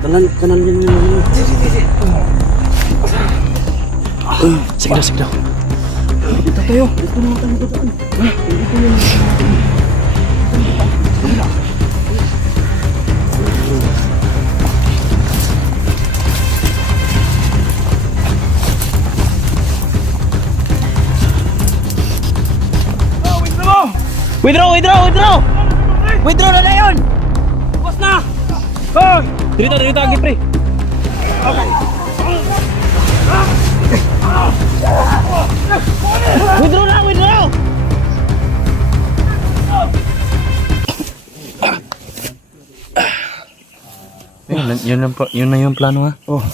Kanal yun. Sige daw. Dito tayo. Dito naman tayo dadaan. Dito yun. Withdraw na na yun! Bus na! Dito, agit pre. Withdraw! Yun na yung plano ha? Oh.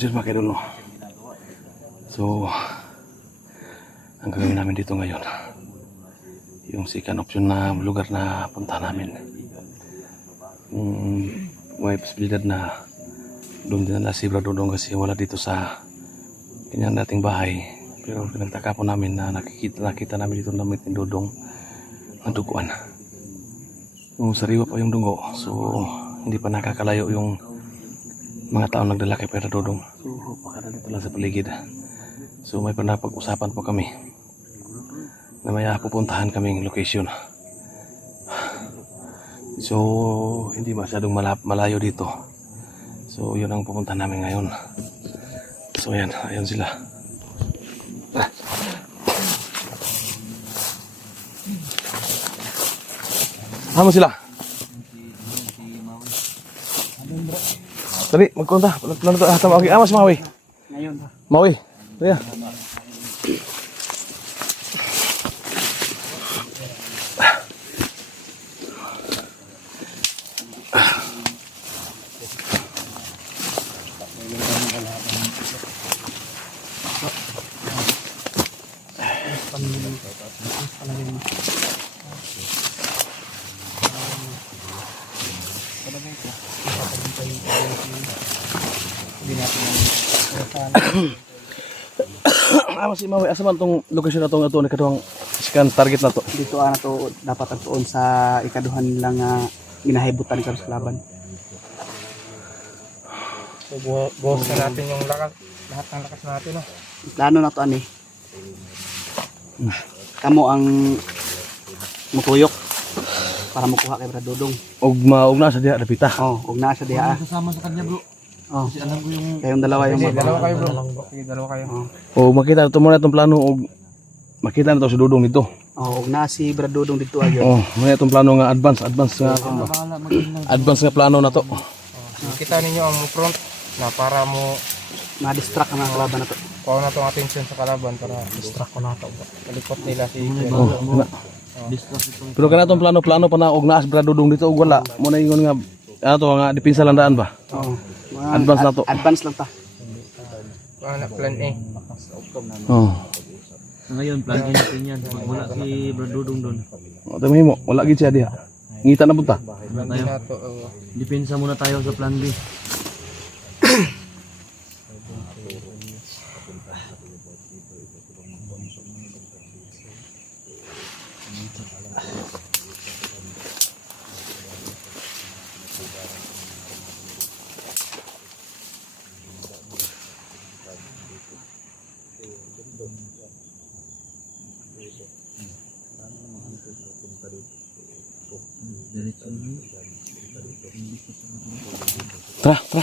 Sirma kayo dulu. So, ang gagawin namin dito ngayon, yung second option na lugar na punta namin, may posibilidad na doon din na si Bradodong kasi wala dito sa kanyang dating bahay. Pero pinagtaka po namin na nakita namin dito damit ni Dodong na duguan. So, sariwa pa yung dungo. So, hindi pa nakakalayo yung mga taong nagdala kay Pera Dodong. So, baka dito lang sa paligid. So, may panapag-usapan po kami na may pupuntahan kaming location. So, hindi masyadong malayo dito. So, yun ang pupuntahan namin ngayon. So, ayan sila. Ano sila? Dali, magkunta. Plano to. Okay. Mas Maui. Ngayon. Maui. Dali. Si Maui, asa man tong location na tong ato nakatuang scan target na to? Dito na to dapat agtuon sa ikaduhan lang nga ginahibutan karon sa laban. So, buhos na natin yung lahat ng lakas natin, no? Plano na to ani. Kamo ang mukuyok para makuha kay Bradodong. Og na sa diha dapita. Oh, ug naa siya diha. Kasama sa kanya, bro. Oh, Kasi alam ko yung... kayong dalawa yung Sige, dalawa kayo, bro. Sige, dalawa kayo. O makita na to muna itong plano og makita na to si Dodong dito. Oh, ug naa si Bradodong dito ayo. Oh, muna itong plano nga advance nga Bahala, maging advance nga plano na to. kita ninyo ang front na para mo Na-distract ang kalaban na to. kuha na itong attention sa kalaban para distract ko na ito. Kalikot nila si Oh, na. Pero kana tong plano pa na og naas Bradodong dito og wala. Muna ingon nga ato nga dipinsa lang daan ba? Oh. Advance na to. Advance lang ta. kuha na plan A. Oh. Ngayon, plan A natin yan. Wala si Bradodong doon. O tayo mahimo, wala gid siya diha. Ngita na punta. Wala Hindi tayo. na ito. Depensa muna tayo sa plan B. Tara.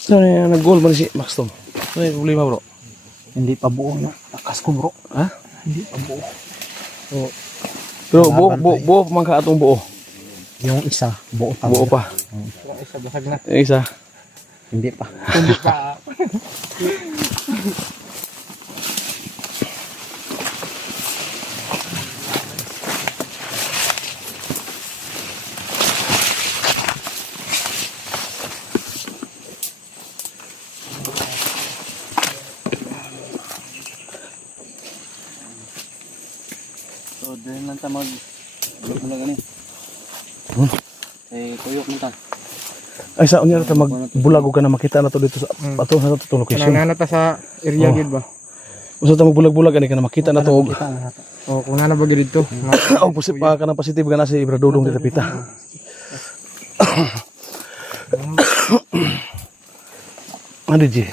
Saan na nag-goal ba si Max Tom? Ano yung problema bro? Hindi pa buo na. Takas ko bro. Ha? Hindi pa buo. Oo. Pero buo pa man ka atong buo. Yung isa, buo pa. Buo pa. Yung isa, basag na. Yung isa. Hindi pa. Hindi pa. So, dahil lang ta mag-vlog mo lang gani. Eh, kuyok mo ta. Ay sa unya ta magbulago ka na makita na to dito sa ato sa to location. Kanang nata sa area Oh. gid ba? Usa ta magbulag-bulag ani ka na makita na to. Kita na nato. O kung nana ba gid dito. Og pa ka na positive ka na si Ibra Dudong dito pita. Ano ji?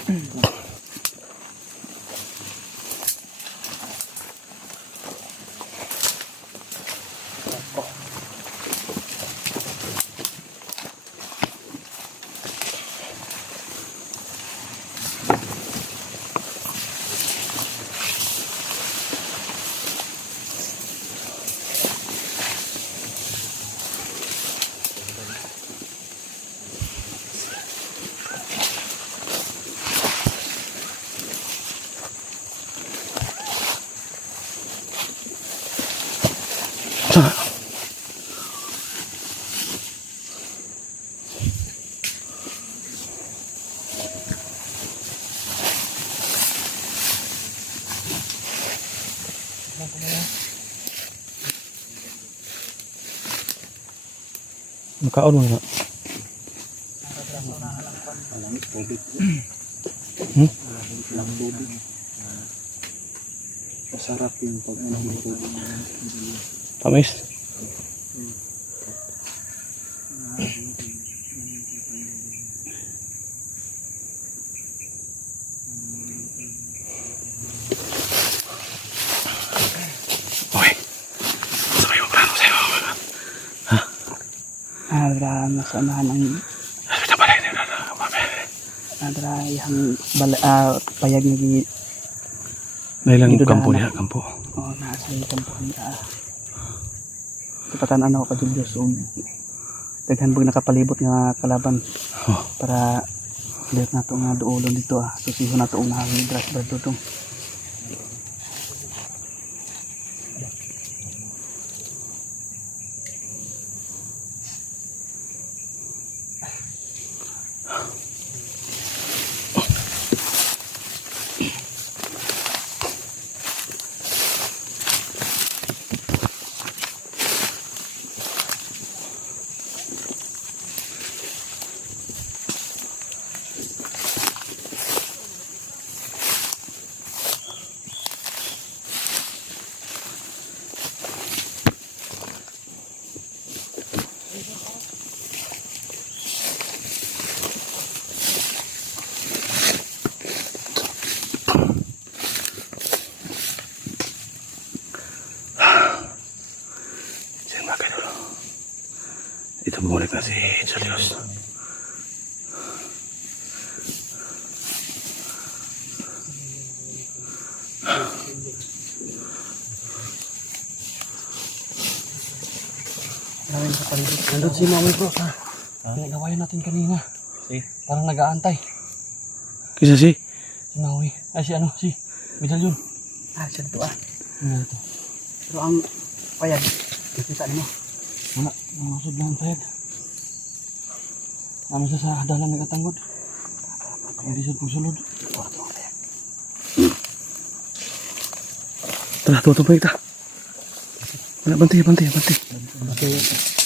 Makaon mo na. Masarap yung pag ano Tamis. Oy. Sabay mo plano sa'yo. Adra masamahan ang Kita balay ni na mami. adra yang payag nga Nailang Dito kampo na- niya, kampo. nasa kampuhan Tipatan ano ka Julius og daghan bug nakapalibot nga kalaban Oh. para lihat nato nga duolon dito susihon nato ang nahidras berdudong. Diyan mga kaidol. Ito bumalik na si Julius. Nandun si Mami bro sa pinagawayan natin kanina. Parang nag-aantay. Kisa si? Si Maui. Ay si ano, si Medalyon. Siya to Pero ang payag nakita nimo. Wala, masud lang payag. Ano siya sa dalan nagatanggod. Hindi siya pusulod. Tara, tuwa kita. Wala, bantay. Okay.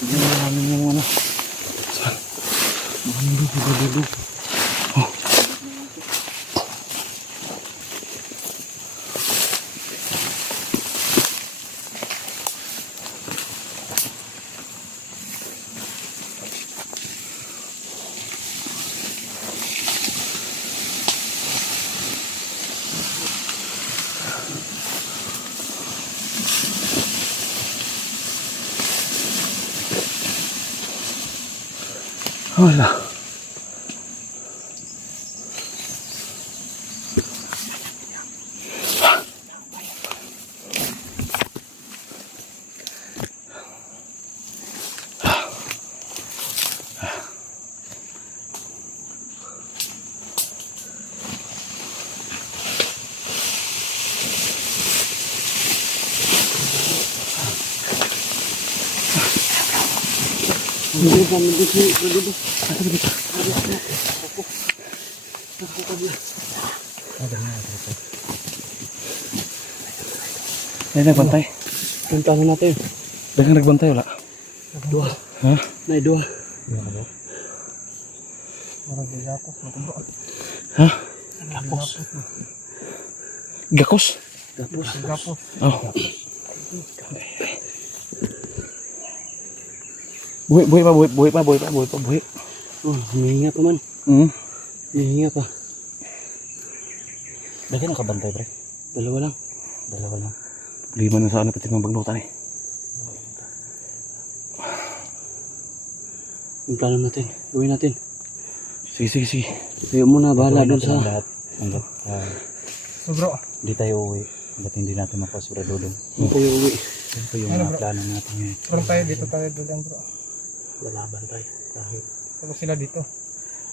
Hindi na namin yung ano. Saan? Dudog. Oh. Wala. Ay, nagbantay. Puntahan natin. Dagang nagbantay, wala. Dua. Ha? Nay, dua. Murag gapos na bro. Ha? Gapos. Gakos? Gapos. Oh. Buhi pa. Oh, humihinga pa man. Humihinga pa. Lagi nakabantay, pre. Dalawa lang. Lima na sa ano pati mga bagnutan eh. Yung plano natin. Gawin natin. Sige. Tayo muna, bahala dun sa... lahat. So bro, Hindi tayo uwi. Hanggat hindi natin mapasigurado. Hindi tayo uwi. Yan po yung Ano, mga bro? plano natin ngayon. parang tayo dito tayo dulang bro. Lalaban tayo. Kahit. Tapos sila dito.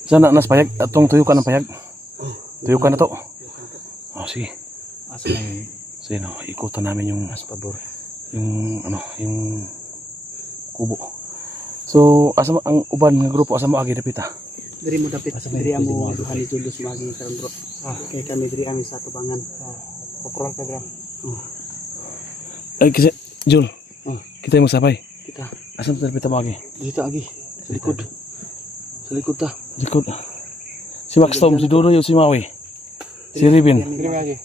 Sana nas payag atong tuyo ka ng payag. Tuyo ka na to. Oh, sige. Asa na yun? Sige no, ikutan namin yung Mas pabor. yung kubo. So, asa mo ang uban nga grupo asa mo agi dapita? Diri mo dapit. Asa Diri may mo pwede duha ni Julius magi karon bro. Kay kami diri ami sa tubangan. Papront na bro. Ay, kasi, Jul, Oh. kita yung magsabay. Kita. Asa mo dapita mo agi? Dito agi. Sa likod. Sa likod ta. Likod. Si Max Tom, si Dodo, si Maui. Si Ribin. Dili magi.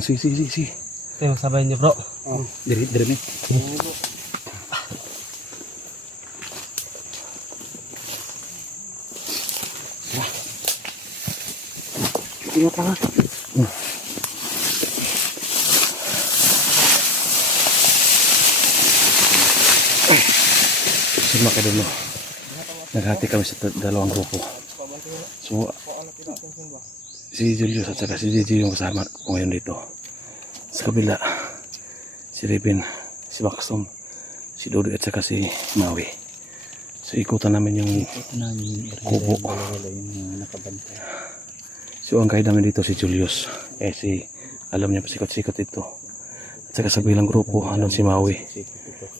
Si. Tayo sabay niyo bro. Diri mi. Ingat ka ha. Si Macadono. Naghati kami sa dalawang grupo. So, si Julius at saka si Gigi yung kasama ko ngayon dito. Sa kabila, si Ribin, si Maxom, si Dodo at saka si Maui. So, ikutan namin yung Ito namin. kubo. Wala yung nakabantay. So, ang guide namin dito si Julius. Alam niya pasikot-sikot ito. At saka sa bilang grupo, andun si Maui.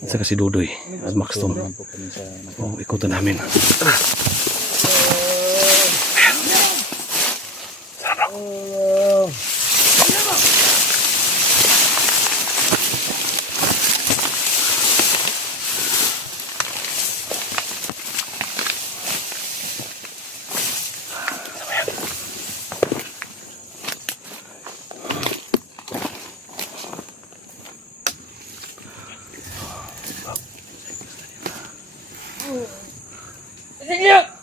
At saka si Dudoy at Maxtom. Po kami sa So, ikutan namin. Sige!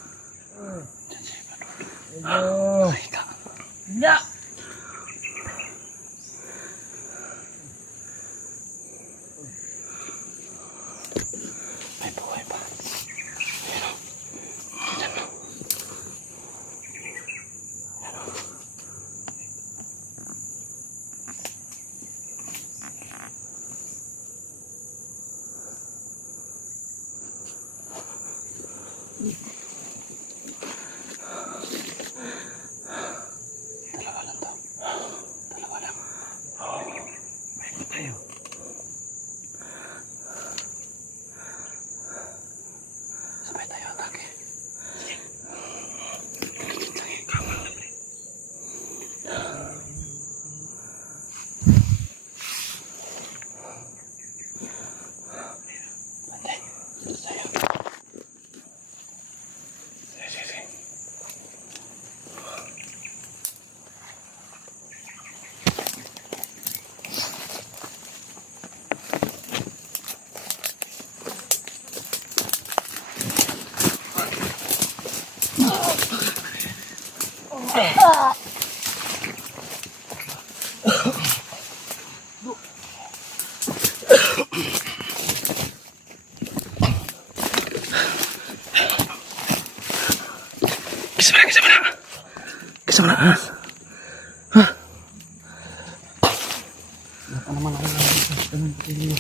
Asa na? Baka naman ako ng patilyo.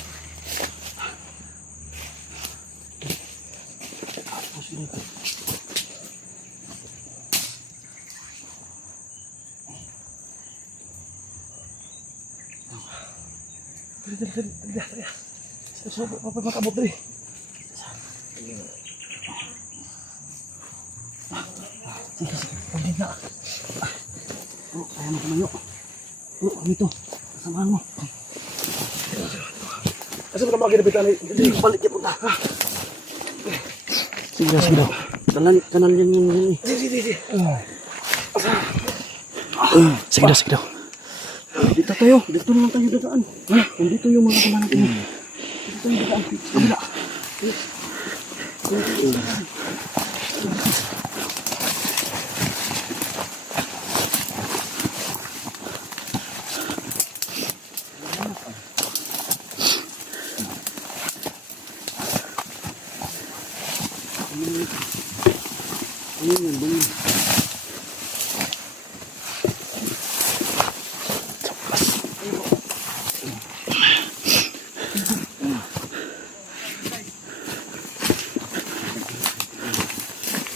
Tapos dito. Papagmakabot rin. Pagod na. Oh, kaya mo tumayo. Oh, dito. Samahan mo. Asa mo na mga ginabitan? Balik niya punta. Sige daw. Kanal yan yun. Sige. Sige daw. Dito tayo. Dito naman tayo dadaan. Nandito yung mga kasama natin. Dito tayo dadaan. Kabila.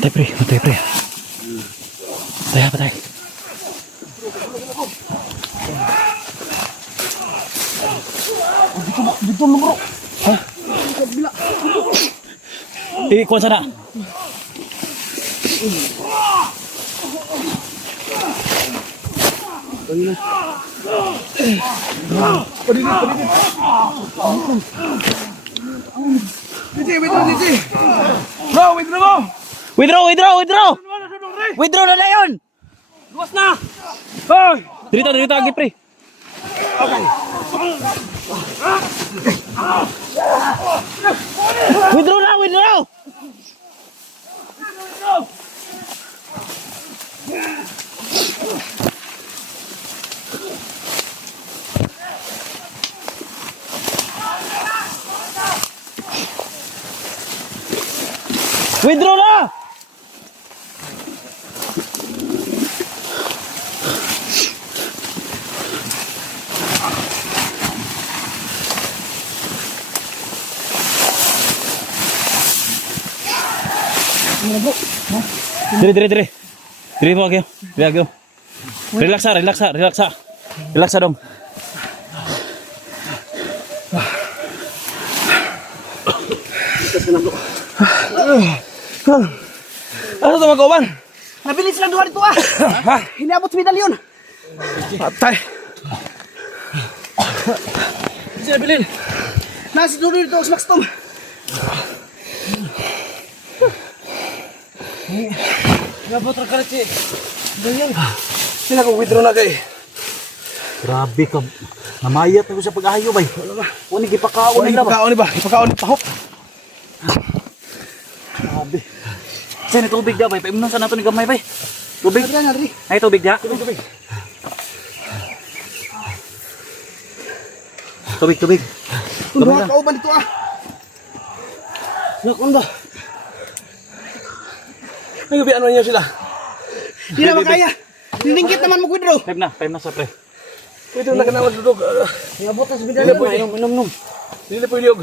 Patay pre. Patay. Dito mo bro. Ha? Kuha sana. Withdraw na yun! Luwas na! Hoy! Dito agi pre. Okay. Withdraw! Withdraw na! Dire mo agyo. Relax dong. Ano ito mag-uban? Nabilis lang duha dito ah. Hiniabot sa medalyon. Patay. Sino bilin? Nasa dulo dito sa Maxtom. Gabot ra kalit eh. Sino kong withdraw na kay? Grabe ka. Namayat ako sa pag-ahayo bay. Uni gipakaon nila ba? Ipakaon ni pahok. Grabe. Saan tubig daw bay? Paimunon sa nato ni gamay bay. Tubig. Nari. Ay tubig da. Tubig. Duha ka uban dito ah. Nakunda. Ay, gabi, ano niya sila? Hindi na makaya. Nilingkit naman mo withdraw. Time na sa pre. Ito na ka na madudog. Hiniabot na sa medalyon. Inom. Dili po ilyog.